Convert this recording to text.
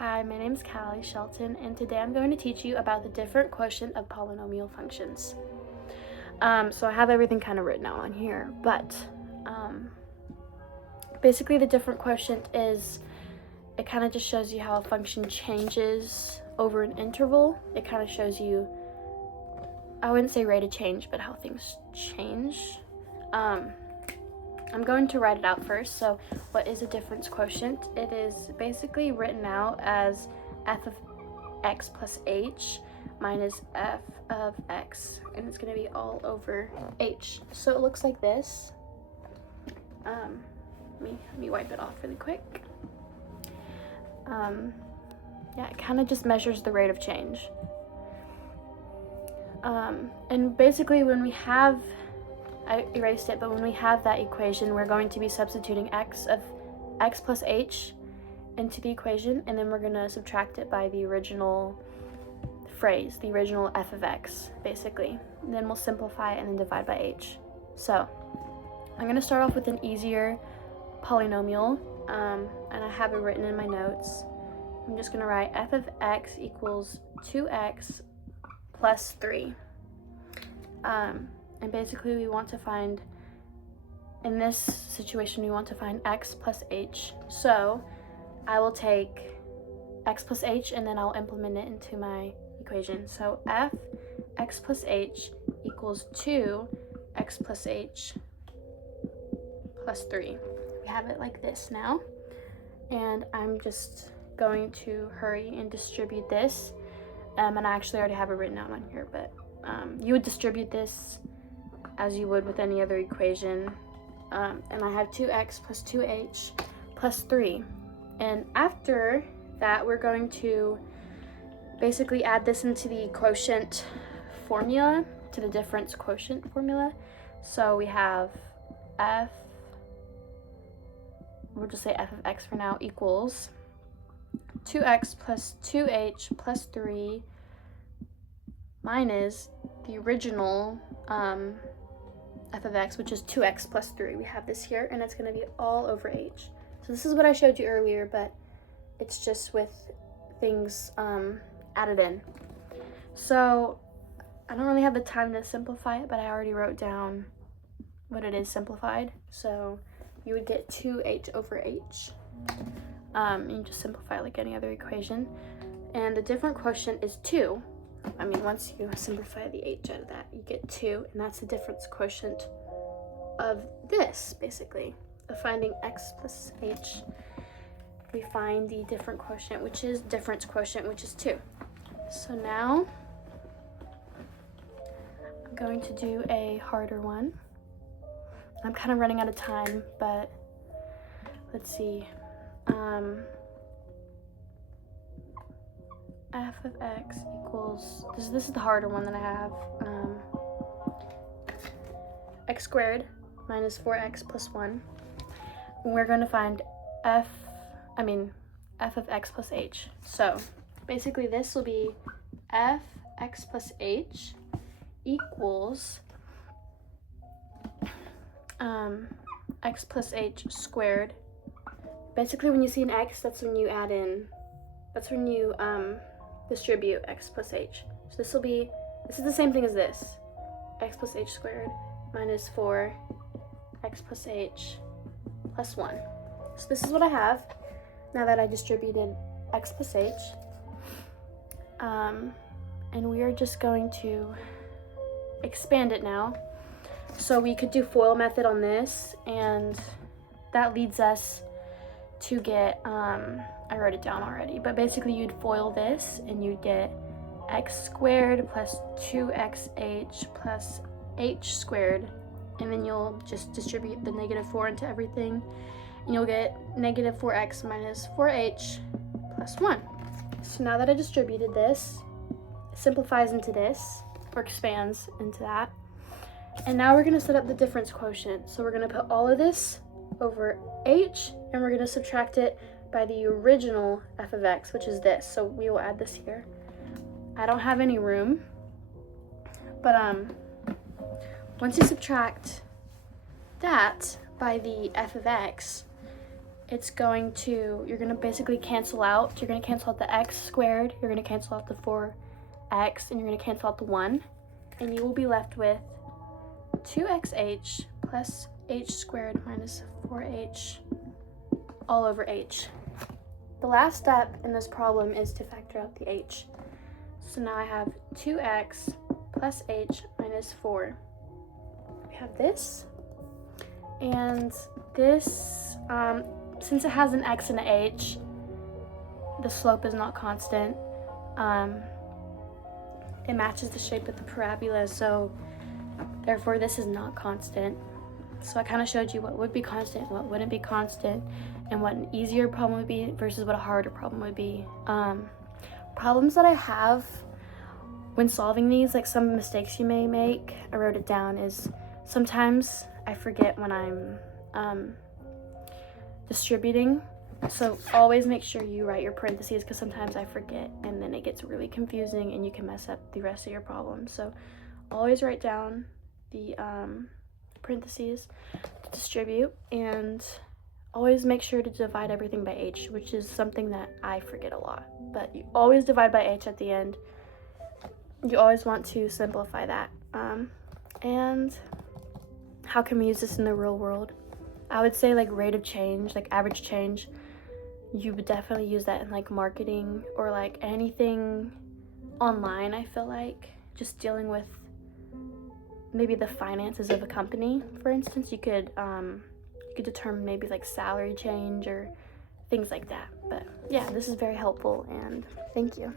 Hi, my name is Callie Shelton, and today I'm going to teach you about the different quotient of polynomial functions. So I have everything kind of written out on here, but basically the different quotient is, it kind of just shows you how a function changes over an interval. It kind of shows you, I wouldn't say rate of change, but how things change. I'm going to write it out first. So what is a difference quotient? It is basically written out as f of x plus h minus f of x, and it's going to be all over h. So it looks like this. Let me wipe it off really quick. Yeah, it kind of just measures the rate of change. And basically when we have, I erased it, but when we have that equation, we're going to be substituting x of x plus h into the equation, and then we're going to subtract it by the original phrase, the original f of x, basically. And then we'll simplify it and then divide by h. So I'm going to start off with an easier polynomial, and I have it written in my notes. I'm just going to write f of x equals 2x plus 3. And basically we want to find, in this situation, we want to find x plus h. So I will take x plus h and then I'll implement it into my equation. So f x plus h equals 2x plus h plus 3. We have it like this now. And I'm just going to hurry and distribute this. And I actually already have it written out on here, but you would distribute this as you would with any other equation. And I have 2x plus 2h plus 3. And after that, we're going to basically add this into the quotient formula, to the difference quotient formula. So we have we'll just say f of x for now, equals 2x plus 2h plus 3 minus the original f of x, which is 2x plus 3. We have this here, and it's going to be all over h. So this is what I showed you earlier, but it's just with things added in. So I don't really have the time to simplify it, but I already wrote down what it is simplified. So you would get 2h over h. You just simplify it like any other equation. And the different quotient is 2. I mean, once you simplify the h out of that, you get 2, and that's the difference quotient of this, basically. Of finding x plus h, we find the different quotient, which is difference quotient, which is 2. So now I'm going to do a harder one. I'm kind of running out of time, but let's see. F of x equals, this is the harder one that I have, x squared minus 4x plus 1. And we're going to find f of x plus h. So basically this will be f x plus h equals x plus h squared. Basically when you see an x, that's when you add in, that's when you distribute x plus h. So this is the same thing as this, x plus h squared minus 4 x plus h plus 1. So this is what I have now that I distributed x plus h. And we are just going to expand it now. So we could do FOIL method on this, and that leads us to get, I wrote it down already, but basically you'd FOIL this and you'd get x squared plus 2xh plus h squared, and then you'll just distribute the negative 4 into everything, and you'll get negative 4x minus 4h plus 1. So now that I distributed this, it simplifies into this, or expands into that. And now we're going to set up the difference quotient. So we're going to put all of this over h, and we're going to subtract it by the original f of x, which is this. So we will add this here. I don't have any room, but once you subtract that by the f of x, you're gonna basically cancel out. You're gonna cancel out the x squared, you're gonna cancel out the 4x, and you're gonna cancel out the 1, and you will be left with 2xh plus h squared minus 4h all over h. The last step in this problem is to factor out the h. So now I have 2x plus h minus 4. We have this, and this, since it has an x and an h, the slope is not constant. It matches the shape of the parabola, so therefore this is not constant. So I kind of showed you what would be constant, what wouldn't be constant, and what an easier problem would be versus what a harder problem would be. Problems that I have when solving these, like some mistakes you may make, I wrote it down, is sometimes I forget when I'm distributing. So always make sure you write your parentheses, because sometimes I forget and then it gets really confusing and you can mess up the rest of your problem. So always write down the parentheses to distribute, and always make sure to divide everything by h, which is something that I forget a lot. But you always divide by h at the end. You always want to simplify that. And how can we use this in the real world? I would say like rate of change, like average change. You would definitely use that in like marketing or like anything online. I feel like just dealing with maybe the finances of a company, for instance, you could determine maybe like salary change or things like that. But yeah, this is very helpful, and thank you.